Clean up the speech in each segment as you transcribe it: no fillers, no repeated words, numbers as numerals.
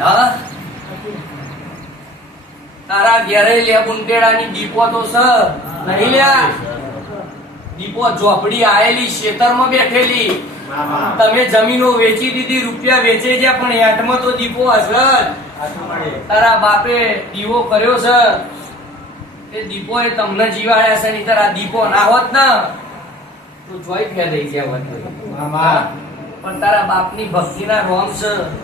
હા તારા ઘેરે લે બુંટેડાની દીપો તો સ નહીં લ્યા દીપો ઝોપડી આયેલી ખેતરમાં બેઠેલી તમે જમીનો વેચી દીધી રૂપિયા વેચે છે પણ હેઠમાં તો દીપો હશે તારા બાપે દીવો કર્યો છે તે દીપો એ તમને જીવાડ્યા છે નહીં તારા દીપો ના હોત ને તો જોઈ ફેલાઈ ગયા હોત પણ તારા બાપની ભક્તિના રોમ છે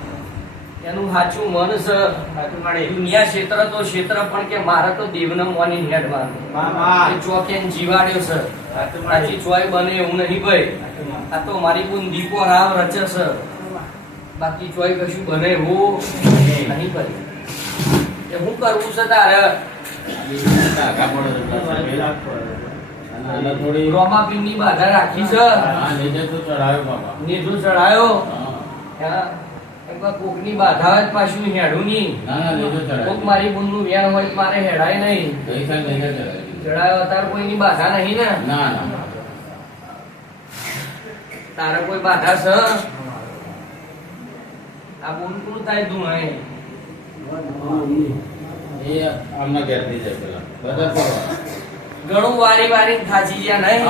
એનું સાચું મન છે દુનિયા ક્ષેત્ર તો ક્ષેત્ર પણ કે મારે તો દેવને મોની હેડવાનું ચોકે જીવાડ્યો છે આથી ચોય બને એવું નહીં ભાઈ આ તો મારી બુન દીપો રાવ રચે છે બાકી ચોય કશું બને એવું નહીં ભાઈ એ શું કરવું છે તારે રોમાપીરની બાધા રાખી છે નેજો ચડાયો કોકની બાધા હોય પાછું હેડું નહીં કોક મારી બુન નું વ્યાન હોય મારે હેડાય નહીં ચડાયો અત્યારે કોઈની બાધા નહીં ને તારે કોઈ બાધા છે આ બુન કોનું થાય તું ઘણું વારી વારી થાચી ગયા નહીં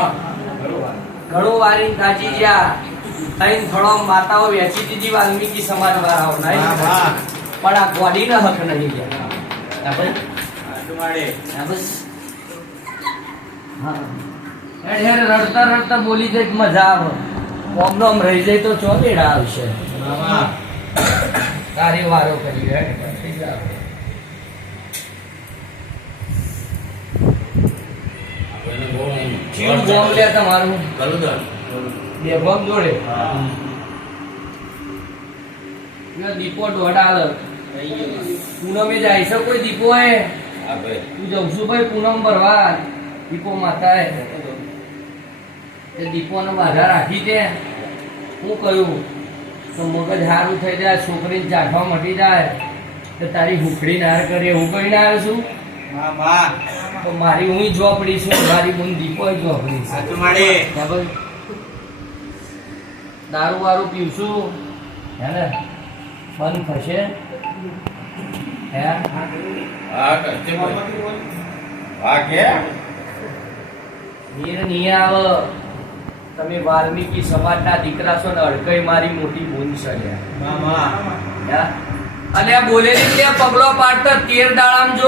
ઘણું વારી થાચી ગયા તૈન થોડો માતાઓ વેચી દીધી વાલ્મીકી સમાજ વાળાઓ નહીં પણ આ ગોડી ના હક નહીં ગયા રડતા રડતા બોલી જાય મજા આવે ઓમ નોમ રહી જાય તો ચો બેડા આવશે તારી વારો કરી તમારું જોડે દીપો દોડા પૂનમે જાય છે કોઈ દીપો હે તું જઉં છું ભાઈ પૂનમ ભરવા દીપો માતા દીપો ને બાધા રાખી દે હું કહ્યું તો મગજ સારું થઈ જાય છોકરી ચાખવા મટી જાય તો તારી હુકડી નાર કરી હું કઈ ના આવ્યો છું તો મારી હું ઝોપડી છું મારી બુન દીપો ઝોપડી છે દારૂ વારું પીવશું હે ને બંધ થશે તમે વાલ્મીકી સમાજના દીકરા છો ને અડકઈ મારી મોટી બુન છે અને બોલેલી પગલો પાડતા 13 દાડામાં જો